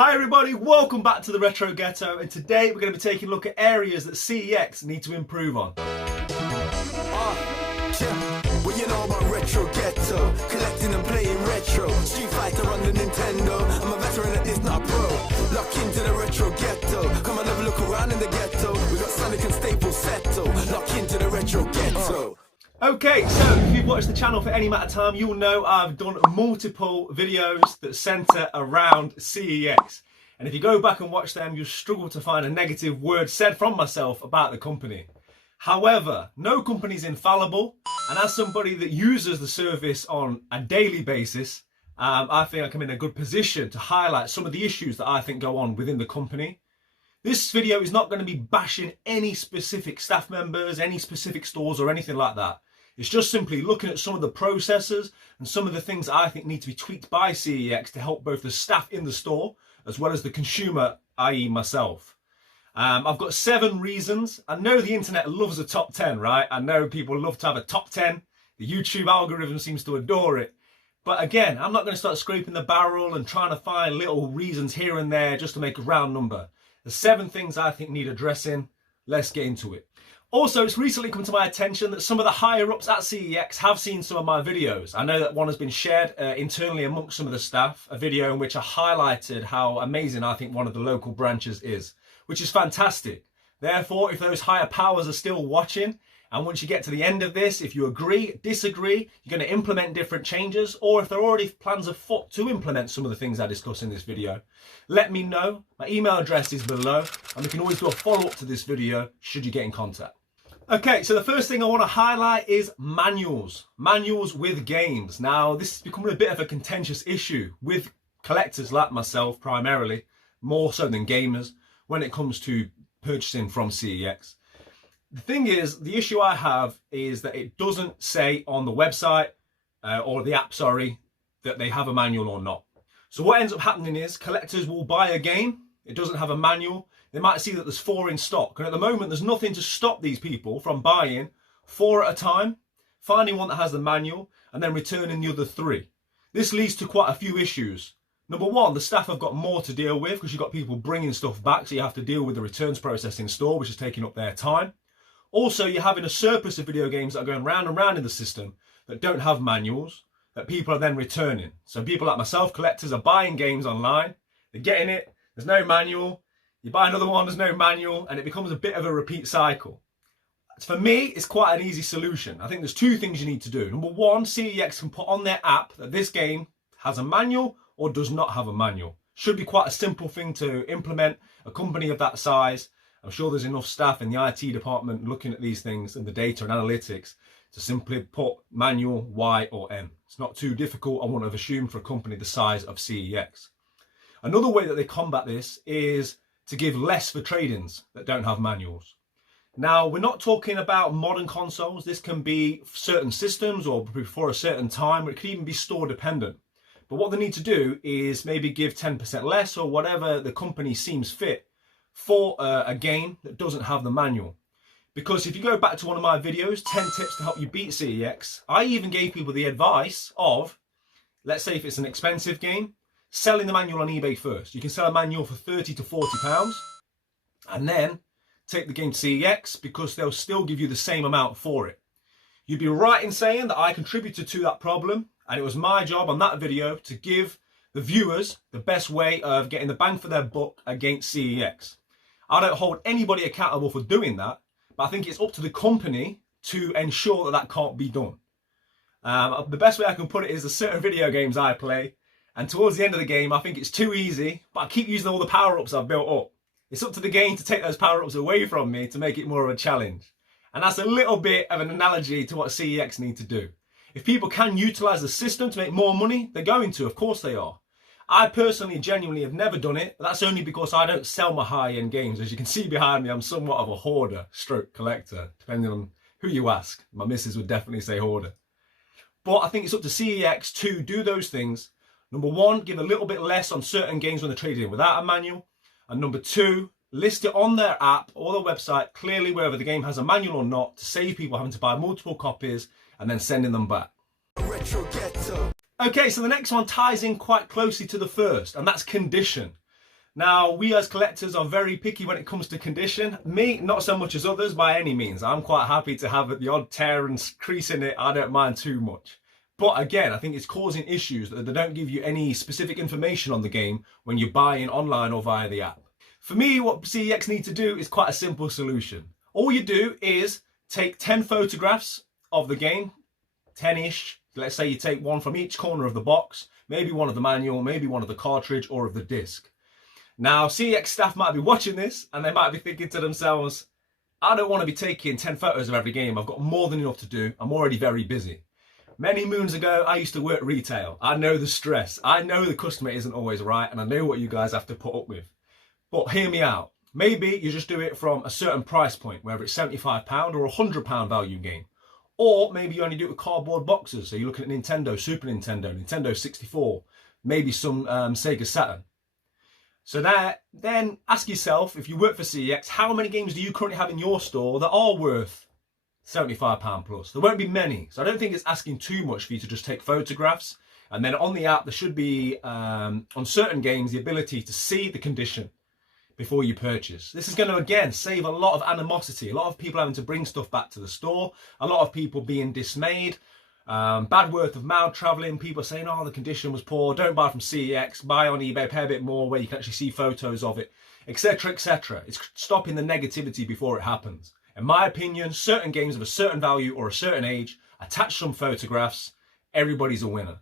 Hi everybody, welcome back to the Retro Ghetto, and today we're going to be taking a look at areas that CEX need to improve on. Well, you know about Retro Ghetto, collecting and playing retro. Street Fighter on the Nintendo, I'm a veteran at this, not a pro. Lock into the Retro Ghetto, come and have a look around in the ghetto. We got Sonic and Staples Settle, lock into the Retro Ghetto. Okay, so if you've watched the channel for any amount of time, you'll know I've done multiple videos that centre around CEX. And if you go back and watch them, you'll struggle to find a negative word said from myself about the company. However, no company is infallible, and as somebody that uses the service on a daily basis, I think I'm in a good position to highlight some of the issues that I think go on within the company. This video is not going to be bashing any specific staff members, any specific stores or anything like that. It's just simply looking at some of the processes and some of the things I think need to be tweaked by CEX to help both the staff in the store as well as the consumer, i.e. myself. I've got 7 reasons. I know the internet loves a top 10, right? I know people love to have a top 10. The YouTube algorithm seems to adore it. But again, I'm not going to start scraping the barrel and trying to find little reasons here and there just to make a round number. The 7 things I think need addressing. Let's get into it. Also, it's recently come to my attention that some of the higher ups at CEX have seen some of my videos. I know that one has been shared internally amongst some of the staff, a video in which I highlighted how amazing I think one of the local branches is, which is fantastic. Therefore, if those higher powers are still watching, and once you get to the end of this, if you agree, disagree, you're going to implement different changes, or if there are already plans afoot to implement some of the things I discuss in this video, let me know. My email address is below, and we can always do a follow-up to this video should you get in contact. Okay, so the first thing I want to highlight is manuals. Manuals with games. Now, this is becoming a bit of a contentious issue with collectors like myself primarily, more so than gamers, when it comes to purchasing from CEX. The thing is, the issue I have is that it doesn't say on the website, or the app, sorry, that they have a manual or not. So what ends up happening is collectors will buy a game, it doesn't have a manual, they might see that there's 4 in stock, and at the moment there's nothing to stop these people from buying 4 at a time, finding one that has the manual, and then returning the other 3. This leads to quite a few issues. Number 1, the staff have got more to deal with because you've got people bringing stuff back, so you have to deal with the returns process in store, which is taking up their time. Also, you're having a surplus of video games that are going round and round in the system that don't have manuals, that people are then returning. So people like myself, collectors, are buying games online, they're getting it, there's no manual, you buy another one, there's no manual, and it becomes a bit of a repeat cycle. For me, it's quite an easy solution. I think there's 2 things you need to do. Number 1, CEX can put on their app that this game has a manual or does not have a manual. Should be quite a simple thing to implement. A company of that size, I'm sure there's enough staff in the IT department looking at these things and the data and analytics to simply put manual Y or M. It's not too difficult, I wouldn't have assumed, for a company the size of CEX. Another way that they combat this is to give less for trade-ins that don't have manuals. Now, we're not talking about modern consoles. This can be certain systems or before a certain time, or it could even be store dependent. But what they need to do is maybe give 10% less or whatever the company seems fit for a game that doesn't have the manual. Because if you go back to one of my videos, 10 tips to help you beat CEX, I even gave people the advice of, let's say if it's an expensive game, selling the manual on eBay first. You can sell a manual for 30 to 40 pounds and then take the game to CEX because they'll still give you the same amount for it. You'd be right in saying that I contributed to that problem, and it was my job on that video to give the viewers the best way of getting the bang for their buck against CEX. I don't hold anybody accountable for doing that, but I think it's up to the company to ensure that that can't be done. The best way I can put it is there's certain video games I play, and towards the end of the game, I think it's too easy, but I keep using all the power-ups I've built up. It's up to the game to take those power-ups away from me to make it more of a challenge. And that's a little bit of an analogy to what CEX need to do. If people can utilise the system to make more money, they're going to, of course they are. I personally, genuinely have never done it. That's only because I don't sell my high-end games. As you can see behind me, I'm somewhat of a hoarder stroke collector, depending on who you ask. My missus would definitely say hoarder. But I think it's up to CEX to do those things. Number 1, give a little bit less on certain games when they're traded in without a manual. And number 2, list it on their app or their website clearly whether the game has a manual or not to save people having to buy multiple copies and then sending them back. Okay, so the next one ties in quite closely to the first, and that's condition. Now, we as collectors are very picky when it comes to condition. Me, not so much as others by any means. I'm quite happy to have the odd tear and crease in it. I don't mind too much. But again, I think it's causing issues that they don't give you any specific information on the game when you're buying online or via the app. For me, what CEX need to do is quite a simple solution. All you do is take 10 photographs of the game, 10-ish. Let's say you take one from each corner of the box, maybe one of the manual, maybe one of the cartridge or of the disc. Now, CEX staff might be watching this and they might be thinking to themselves, I don't want to be taking 10 photos of every game. I've got more than enough to do. I'm already very busy. Many moons ago, I used to work retail. I know the stress. I know the customer isn't always right, and I know what you guys have to put up with. But hear me out. Maybe you just do it from a certain price point, whether it's £75 or £100 value game. Or maybe you only do it with cardboard boxes. So you're looking at Nintendo, Super Nintendo, Nintendo 64, maybe some Sega Saturn. So then ask yourself, if you work for CEX, how many games do you currently have in your store that are worth £75 plus? There won't be many. So I don't think it's asking too much for you to just take photographs. And then on the app, there should be, on certain games, the ability to see the condition before you purchase. This is going to, again, save a lot of animosity. A lot of people having to bring stuff back to the store. A lot of people being dismayed. Bad word of mouth traveling. People saying, oh, the condition was poor. Don't buy from CEX. Buy on eBay. Pay a bit more where you can actually see photos of it, etc., etc. It's stopping the negativity before it happens. In my opinion, certain games of a certain value or a certain age, attach some photographs, everybody's a winner.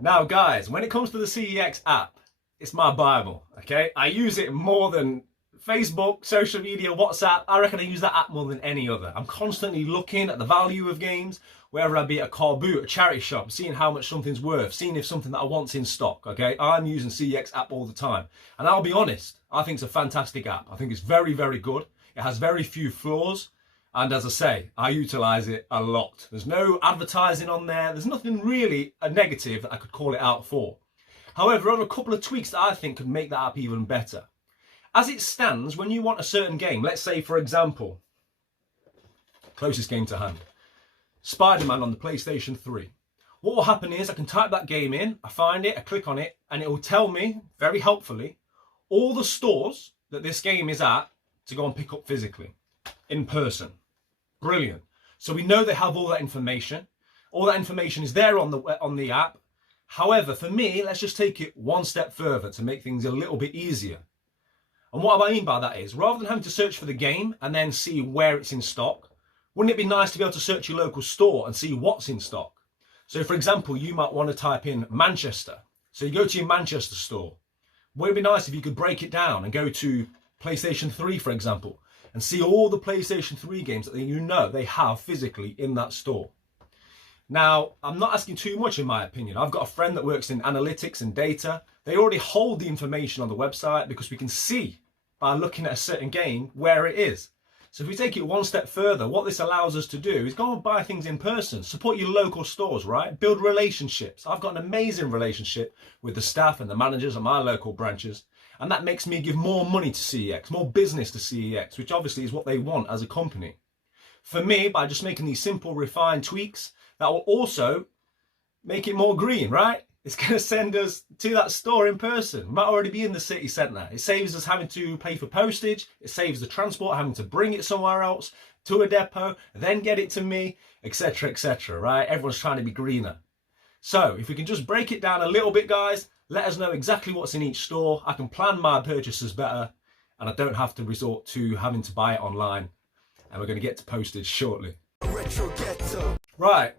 Now guys, when it comes to the CEX app, it's my Bible, okay? I use it more than Facebook, social media, WhatsApp. I reckon I use that app more than any other. I'm constantly looking at the value of games, whether I be at a car boot, a charity shop, seeing how much something's worth, seeing if something that I want's in stock, okay? I'm using CEX app all the time. And I'll be honest, I think it's a fantastic app. I think it's very, very good. It has very few flaws, and as I say, I utilise it a lot. There's no advertising on there. There's nothing really a negative that I could call it out for. However, there are a couple of tweaks that I think could make that app even better. As it stands, when you want a certain game, let's say, for example, closest game to hand, Spider-Man on the PlayStation 3. What will happen is I can type that game in, I find it, I click on it, and it will tell me, very helpfully, all the stores that this game is at to go and pick up physically, in person. Brilliant. So we know they have all that information. All that information is there on the app. However, for me, let's just take it one step further to make things a little bit easier. And what I mean by that is, rather than having to search for the game and then see where it's in stock, wouldn't it be nice to be able to search your local store and see what's in stock? So for example, you might want to type in Manchester. So you go to your Manchester store. Wouldn't it be nice if you could break it down and go to PlayStation 3, for example, and see all the PlayStation 3 games that you know they have physically in that store. Now, I'm not asking too much in my opinion. I've got a friend that works in analytics and data. They already hold the information on the website because we can see by looking at a certain game where it is. So if we take it one step further, what this allows us to do is go and buy things in person, support your local stores, right? Build relationships. I've got an amazing relationship with the staff and the managers at my local branches. And that makes me give more money to CEX, more business to CEX, which obviously is what they want as a company. For me, by just making these simple, refined tweaks, that will also make it more green, right? It's going to send us to that store in person. We might already be in the city centre. It saves us having to pay for postage. It saves the transport, having to bring it somewhere else, to a depot, then get it to me, etc., etc., right? Everyone's trying to be greener. So if we can just break it down a little bit, guys, let us know exactly what's in each store. I can plan my purchases better and I don't have to resort to having to buy it online. And we're going to get to postage shortly. Right,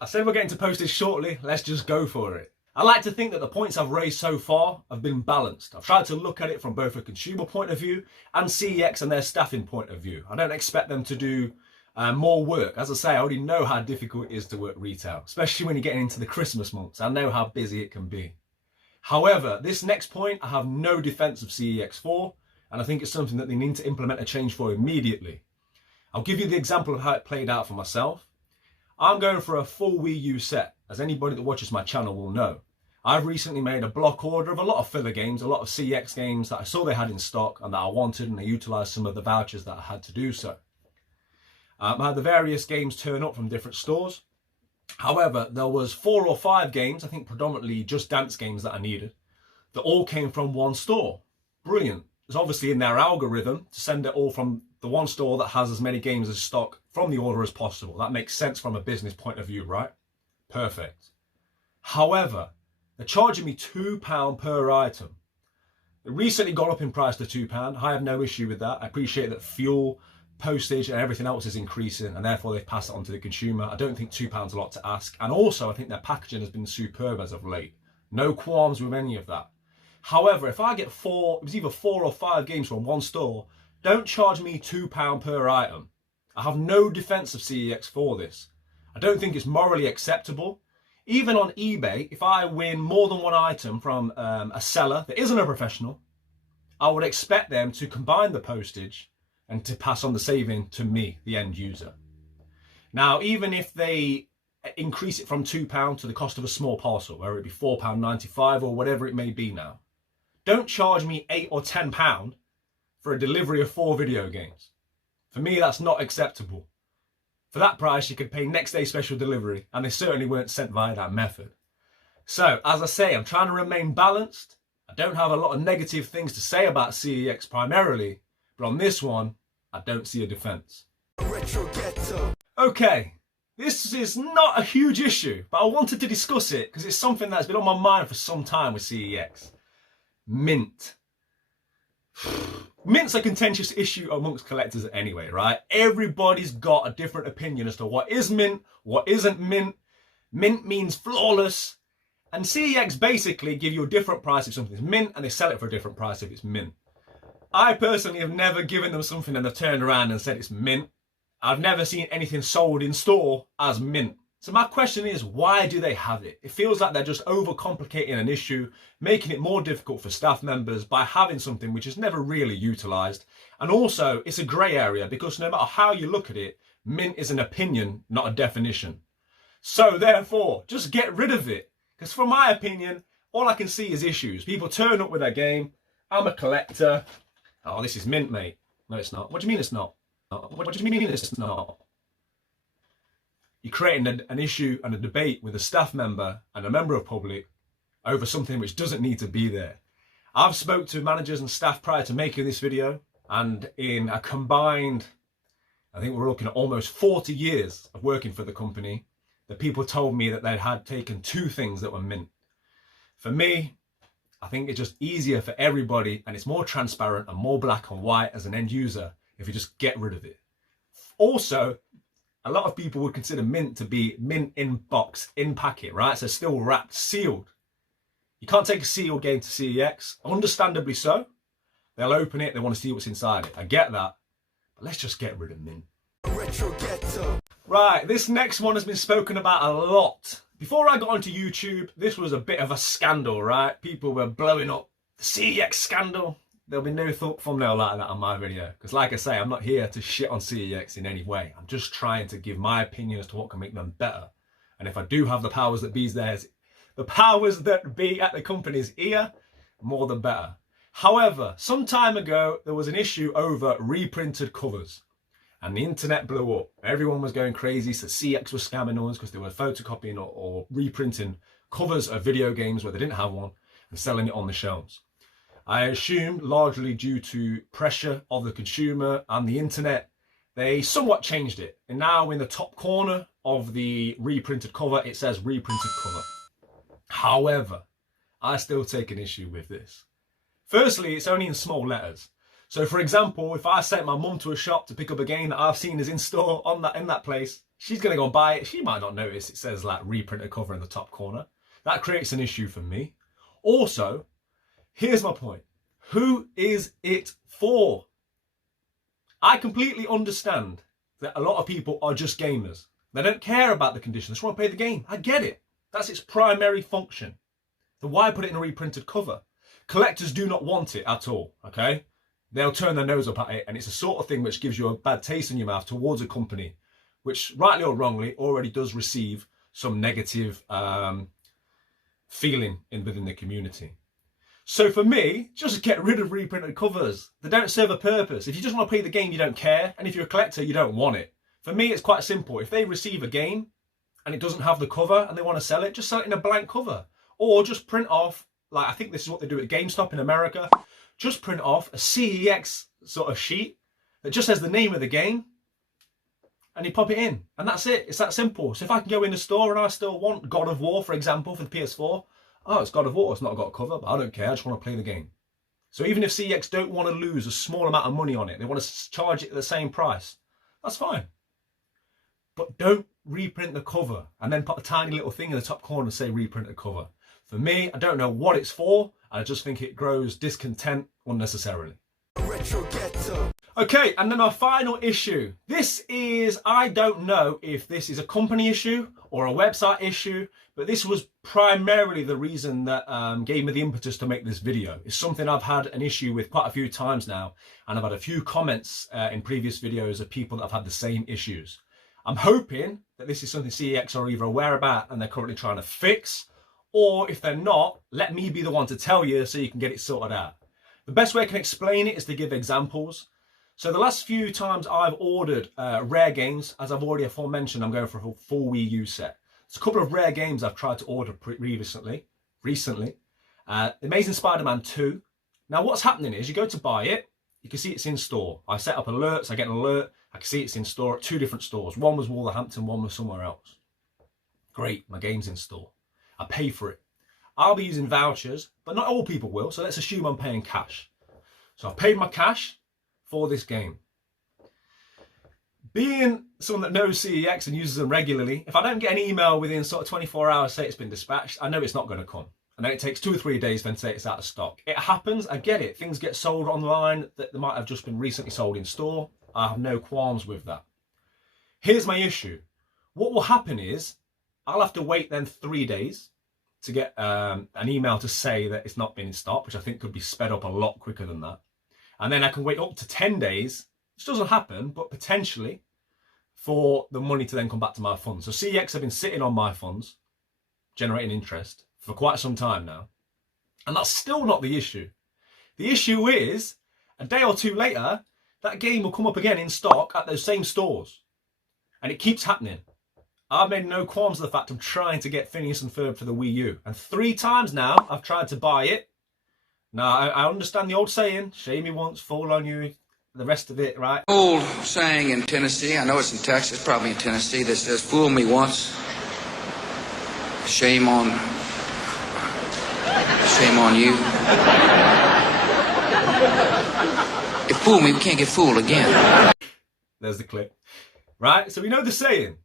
I said we're getting to postage shortly. Let's just go for it. I like to think that the points I've raised so far have been balanced. I've tried to look at it from both a consumer point of view and CEX and their staffing point of view. I don't expect them to do more work. As I say, I already know how difficult it is to work retail, especially when you're getting into the Christmas months. I know how busy it can be. However, this next point, I have no defense of CEX for, and I think it's something that they need to implement a change for immediately. I'll give you the example of how it played out for myself. I'm going for a full Wii U set, as anybody that watches my channel will know. I've recently made a block order of a lot of filler games, a lot of CEX games that I saw they had in stock and that I wanted, and I utilised some of the vouchers that I had to do so. I had the various games turn up from different stores. However, there was 4 or 5 games, I think predominantly just dance games that I needed. that all came from one store. Brilliant. It's obviously in their algorithm to send it all from the one store that has as many games as stock from the order as possible. That makes sense from a business point of view, right? Perfect. However, they're charging me £2 per item. It recently got up in price to £2. I have no issue with that. I appreciate that fuel, postage and everything else is increasing, and therefore they've passed it on to the consumer. I don't think £2 a lot to ask. And also I think their packaging has been superb as of late. No qualms with any of that. However, if I get it was either 4 or 5 games from one store, don't charge me £2 per item. I have no defense of CEX for this. I don't think it's morally acceptable. Even on eBay, if I win more than one item from a seller that isn't a professional, I would expect them to combine the postage and to pass on the saving to me, the end user. Now, even if they increase it from £2 to the cost of a small parcel, whether it be £4.95 or whatever it may be now, don't charge me £8 or £10 for a delivery of 4 video games. For me, that's not acceptable. For that price, you could pay next day special delivery, and they certainly weren't sent via that method. So, as I say, I'm trying to remain balanced. I don't have a lot of negative things to say about CEX primarily, but on this one, I don't see a defense. Okay, this is not a huge issue, but I wanted to discuss it because it's something that's been on my mind for some time with CEX. Mint. Mint's a contentious issue amongst collectors anyway, right? Everybody's got a different opinion as to what is mint, what isn't mint. Mint means flawless. And CEX basically give you a different price if something's mint, and they sell it for a different price if it's mint. I personally have never given them something and they've turned around and said it's mint. I've never seen anything sold in store as mint. So my question is, why do they have it? It feels like they're just overcomplicating an issue, making it more difficult for staff members by having something which is never really utilised. And also, it's a grey area because no matter how you look at it, mint is an opinion, not a definition. So therefore, just get rid of it. Because from my opinion, all I can see is issues. People turn up with their game. I'm a collector. Oh, this is mint, mate. No, it's not. What do you mean it's not? What do you mean it's not? You're creating an issue and a debate with a staff member and a member of public over something which doesn't need to be there. I've spoke to managers and staff prior to making this video, and in a combined, I think we're looking at almost 40 years of working for the company, the people told me that they had taken 2 things that were mint. For me, I think it's just easier for everybody, and it's more transparent and more black and white as an end user if you just get rid of it. Also, a lot of people would consider mint to be mint in box, in packet, right? So still wrapped, sealed. You can't take a sealed game to CEX, understandably so. They'll open it, they want to see what's inside it. I get that, but let's just get rid of mint. Right, this next one has been spoken about a lot. Before I got onto YouTube, this was a bit of a scandal, right? People were blowing up the CEX scandal. There'll be no thumbnail like that on my video. Because like I say, I'm not here to shit on CEX in any way. I'm just trying to give my opinion as to what can make them better. And if I do have the powers that be's there, the powers that be at the company's ear, more the better. However, some time ago, there was an issue over reprinted covers. And the internet blew up. Everyone was going crazy, so CEX was scamming us because they were photocopying or reprinting covers of video games where they didn't have one and selling it on the shelves. I assume largely due to pressure of the consumer and the internet, they somewhat changed it. And now in the top corner of the reprinted cover, it says reprinted cover. However, I still take an issue with this. Firstly, it's only in small letters. So for example, if I sent my mum to a shop to pick up a game that I've seen is in store in that place, she's going to go and buy it. She might not notice it says like reprinted cover in the top corner. That creates an issue for me. Also, here's my point. Who is it for? I completely understand that a lot of people are just gamers. They don't care about the condition. They just want to play the game. I get it. That's its primary function. Then why put it in a reprinted cover? Collectors do not want it at all, okay? They'll turn their nose up at it, and it's the sort of thing which gives you a bad taste in your mouth towards a company, which rightly or wrongly already does receive some negative feeling within the community. So for me, just get rid of reprinted covers. They don't serve a purpose. If you just want to play the game, you don't care. And if you're a collector, you don't want it. For me, it's quite simple. If they receive a game and it doesn't have the cover and they want to sell it, just sell it in a blank cover. Or just print off like I think this is what they do at GameStop in America, just print off a CEX sort of sheet that just says the name of the game, and you pop it in, and that's it. It's that simple. So if I can go in the store and I still want God of War, for example, for the PS4, oh, it's God of War, it's not got a cover, but I don't care, I just want to play the game. So even if CEX don't want to lose a small amount of money on it, they want to charge it at the same price, that's fine. But don't reprint the cover and then put a tiny little thing in the top corner and say reprinted cover. For me, I don't know what it's for, and I just think it grows discontent unnecessarily. Retro Ghetto. Okay, and then our final issue. This is, I don't know if this is a company issue or a website issue, but this was primarily the reason that gave me the impetus to make this video. It's something I've had an issue with quite a few times now, and I've had a few comments in previous videos of people that have had the same issues. I'm hoping that this is something CEX are either aware about and they're currently trying to fix, or if they're not, let me be the one to tell you so you can get it sorted out. The best way I can explain it is to give examples. So the last few times I've ordered rare games, as I've already aforementioned, I'm going for a full Wii U set. There's a couple of rare games I've tried to order recently. Amazing Spider-Man 2. Now what's happening is you go to buy it, you can see it's in store. I set up alerts, I get an alert, I can see it's in store at 2 different stores. One was Wolverhampton, one was somewhere else. Great, my game's in store. I pay for it. I'll be using vouchers, but not all people will, so let's assume I'm paying cash. So I've paid my cash for this game. Being someone that knows CEX and uses them regularly, if I don't get an email within sort of 24 hours say it's been dispatched, I know it's not going to come. And then it takes 2 or 3 days then to say it's out of stock. It happens, I get it. Things get sold online that they might have just been recently sold in store. I have no qualms with that. Here's my issue. What will happen is I'll have to wait then 3 days to get an email to say that it's not been in stock, which I think could be sped up a lot quicker than that. And then I can wait up to 10 days, which doesn't happen, but potentially, for the money to then come back to my funds. So CEX have been sitting on my funds, generating interest, for quite some time now. And that's still not the issue. The issue is, a day or 2 later, that game will come up again in stock at those same stores. And it keeps happening. I've made no qualms of the fact I'm trying to get Phineas and Ferb for the Wii U. And 3 times now, I've tried to buy it. Now, I understand the old saying, shame me once, fall on you, the rest of it, right? Old saying in Tennessee, I know it's in Texas, probably in Tennessee, that says, fool me once, shame on you. If fool me, we can't get fooled again. There's the clip. Right, so we know the saying.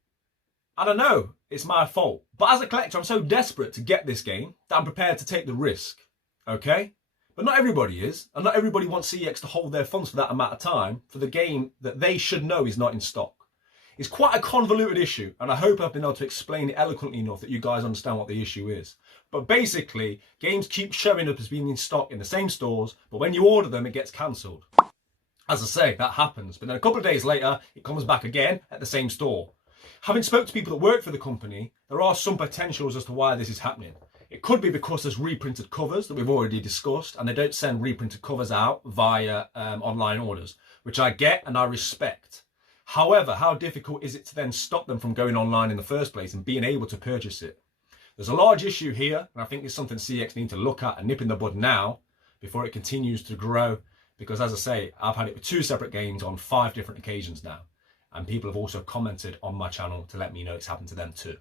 I don't know, it's my fault. But as a collector, I'm so desperate to get this game that I'm prepared to take the risk, okay? But not everybody is, and not everybody wants CEX to hold their funds for that amount of time for the game that they should know is not in stock. It's quite a convoluted issue, and I hope I've been able to explain it eloquently enough that you guys understand what the issue is. But basically, games keep showing up as being in stock in the same stores, but when you order them, it gets cancelled. As I say, that happens, but then a couple of days later, it comes back again at the same store. Having spoke to people that work for the company, there are some potentials as to why this is happening. It could be because there's reprinted covers that we've already discussed, and they don't send reprinted covers out via online orders, which I get and I respect. However, how difficult is it to then stop them from going online in the first place and being able to purchase it? There's a large issue here, and I think it's something CEX need to look at and nip in the bud now before it continues to grow. Because as I say, I've had it with 2 separate games on 5 different occasions now. And people have also commented on my channel to let me know it's happened to them too.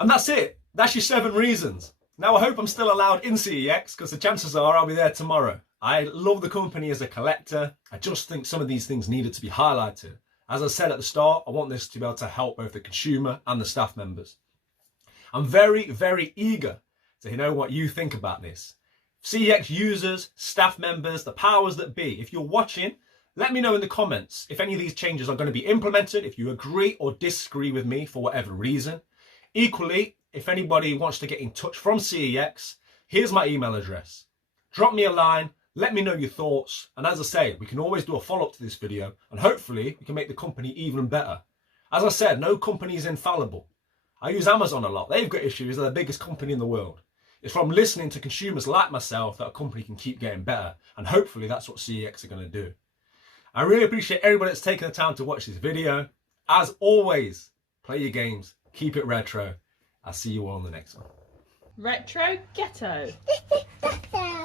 And that's it. That's your 7 reasons. Now I hope I'm still allowed in CEX because the chances are I'll be there tomorrow. I love the company as a collector. I just think some of these things needed to be highlighted. As I said at the start, I want this to be able to help both the consumer and the staff members. I'm very, very eager to know what you think about this. CEX users, staff members, the powers that be. If you're watching, let me know in the comments if any of these changes are going to be implemented, if you agree or disagree with me for whatever reason. Equally, if anybody wants to get in touch from CEX, here's my email address. Drop me a line, let me know your thoughts, and as I say, we can always do a follow-up to this video, and hopefully we can make the company even better. As I said, no company is infallible. I use Amazon a lot. They've got issues. They're the biggest company in the world. It's from listening to consumers like myself that a company can keep getting better, and hopefully that's what CEX are going to do. I really appreciate everybody that's taken the time to watch this video. As always, play your games, keep it retro. I'll see you all in the next one. Retro Ghetto. Ghetto.